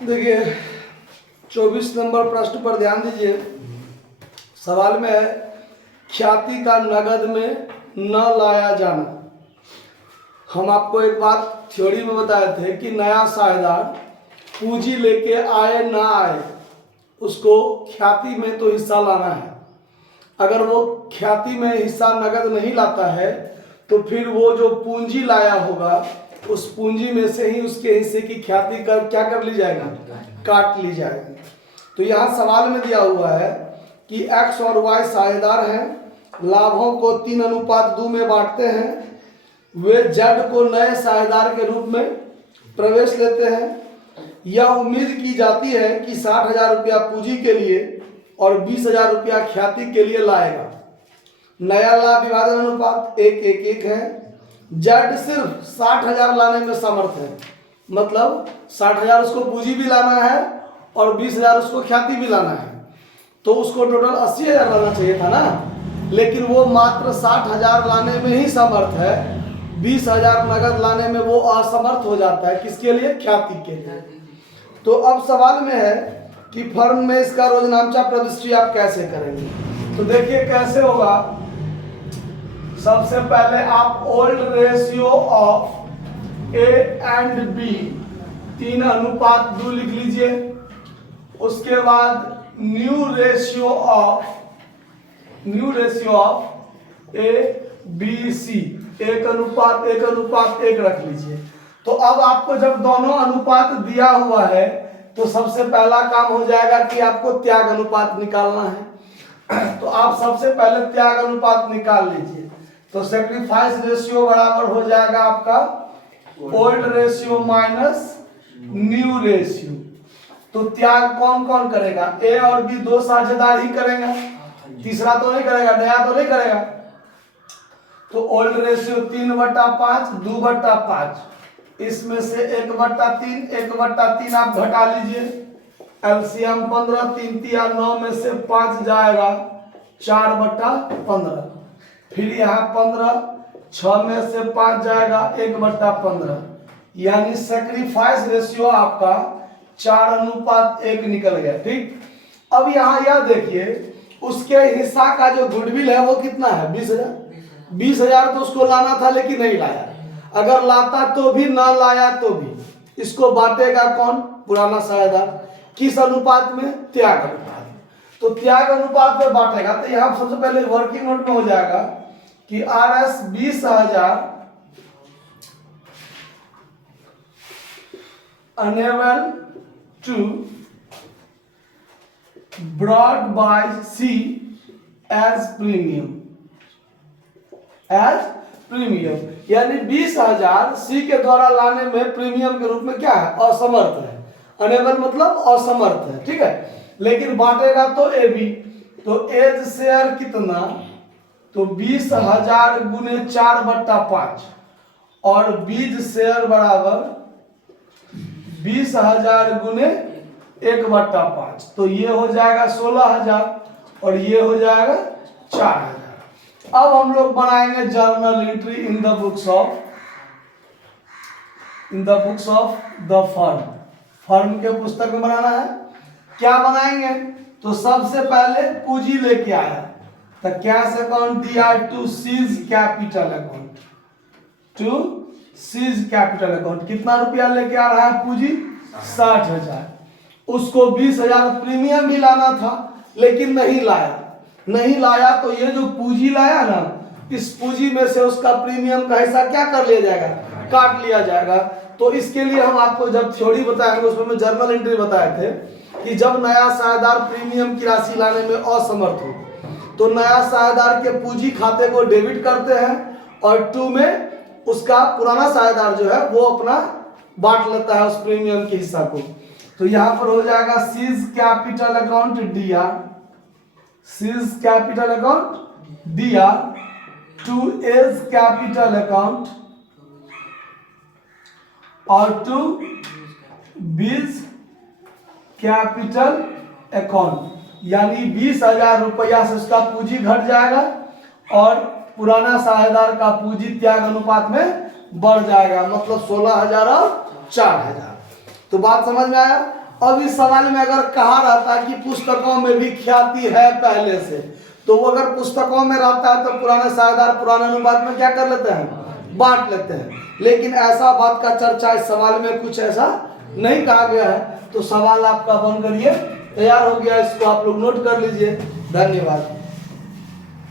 देखिए 24 नंबर प्रश्न पर ध्यान दीजिए। सवाल में है ख्याति का नगद में न लाया जाना। हम आपको एक बात थ्योरी में बताए थे कि नया साझेदार पूंजी लेके आए ना आए, उसको ख्याति में तो हिस्सा लाना है। अगर वो ख्याति में हिस्सा नगद नहीं लाता है तो फिर वो जो पूंजी लाया होगा उस पूंजी में से ही उसके हिस्से की ख्याति क्या कर ली जाएगा, काट ली जाएगी। तो यहाँ सवाल में दिया हुआ है कि x और y साझेदार हैं, लाभों को 3:2 में बांटते हैं, वे z को नए साझेदार के रूप में प्रवेश लेते हैं। यह उम्मीद की जाती है कि 60,000 रुपया पूंजी के लिए और 20,000 रुपया ख्याति के लिए लाएगा। नया लाभ विभाजन अनुपात 1:1 है। z सिर्फ 60,000 लाने में समर्थ है, मतलब 60,000 उसको पूंजी भी लाना है और 20,000 उसको ख्याति भी लाना है, तो उसको टोटल 80,000 लाना चाहिए था ना, लेकिन वो मात्र 60,000 लाने में ही समर्थ है। 20,000 नगद लाने में वो असमर्थ हो जाता है। किसके लिए? ख्याति के लिए। तो अब सवाल में है कि फर्म में इसका रोजनामचा प्रविष्टि आप कैसे करेंगे। तो देखिए कैसे होगा। सबसे पहले आप old ratio of A and B 3:2 लिख लीजिए। उसके बाद new ratio of A B C 1:1:1 रख लीजिए। तो अब आपको जब दोनों अनुपात दिया हुआ है तो सबसे पहला काम हो जाएगा कि आपको त्याग अनुपात निकालना है। तो आप सबसे पहले त्याग अनुपात निकाल लीजिए। तो सेक्रीफाइस रेशियो बराबर हो जाएगा आपका old ratio minus new ratio. तो त्याग कौन कौन करेगा? ए और बी दो साझेदार ही करेंगे, तीसरा तो नहीं करेगा, नया तो नहीं करेगा। तो ओल्ड रेशियो 3/5 2/5, इसमें से 1/3 1/3 आप घटा लीजिए। एलसीएम 15 3 तिया 9 में से 5 जाएगा 4/15। फिर यहाँ 15 6 में से 5 जाएगा 1/15, यानी सेक्रीफाइस रेशियो आपका 4:1 निकल गया। ठीक। अब यहाँ यह देखिए उसके हिस्सा का जो गुडविल है वो कितना है? 20,000। 20,000 तो उसको लाना था लेकिन नहीं लाया। अगर लाता तो भी, ना लाया तो भी, इसको बांटेगा कौन? पुराना साझेदार। किस अनुपात में? त्याग अनुपात। तो त्याग अनुपात में बांटेगा। तो यहाँ सबसे पहले वर्किंग नोट में हो जाएगा कि RS 20,000 unable to brought by C as premium, यानी 20,000 C के द्वारा लाने में प्रीमियम के रूप में क्या है? असमर्थ है। अनेबल मतलब असमर्थ है। ठीक है। लेकिन बांटेगा तो ए बी। तो एज शेयर कितना? तो 20,000 गुने 4/5 और बीज शेयर बराबर 20,000 गुने 1/5। तो ये हो जाएगा 16,000 और ये हो जाएगा 4,000। अब हम लोग बनाएंगे journal entry in the books of the firm के पुस्तक में बनाना है। क्या बनाएंगे? तो सबसे पहले पूंजी लेके आया तो कैश अकाउंट दिया टू सीज कैपिटल अकाउंट। कितना रुपया लेके आ रहा है? पूंजी 60,000। उसको 20,000 प्रीमियम भी लाना था लेकिन नहीं लाया। तो ये जो पूंजी लाया ना, इस पूंजी में से उसका प्रीमियम का हिस्सा क्या कर लिया जाएगा? काट लिया जाएगा। तो इसके लिए हम आपको जब थ्योरी बताएंगे उसमें मैं जर्नल एंट्री बताए थे कि जब नया साझेदार प्रीमियम की राशि लाने में असमर्थ हो तो नया साझेदार के पूंजी खाते को डेबिट करते हैं और 2 में उसका पुराना साझेदार जो है वो अपना बांट लेता है उस प्रीमियम के हिस्सा को। तो यहाँ पर हो जाएगा सीज कैपिटल अकाउंट दिया टू एज कैपिटल अकाउंट और टू बीज कैपिटल अकाउंट, यानी 20,000 रुपया से उसका पूंजी घट जाएगा और पुराना साझेदार का पूंजी त्याग अनुपात में बढ़ जाएगा, मतलब 16,000 और 4,000। तो बात समझ में आया। अब इस सवाल में अगर कहा रहता कि पुस्तकों में भी ख्याति है पहले से, तो वो अगर पुस्तकों में रहता है तो पुराने साझेदार पुराने अनुवाद में क्या कर लेते हैं, बांट लेते हैं। लेकिन ऐसा बात का चर्चा इस सवाल में कुछ ऐसा नहीं कहा गया है, तो सवाल आपका बन करिए तैयार हो गया, इसको आप लोग नोट कर लीजिए। धन्यवाद।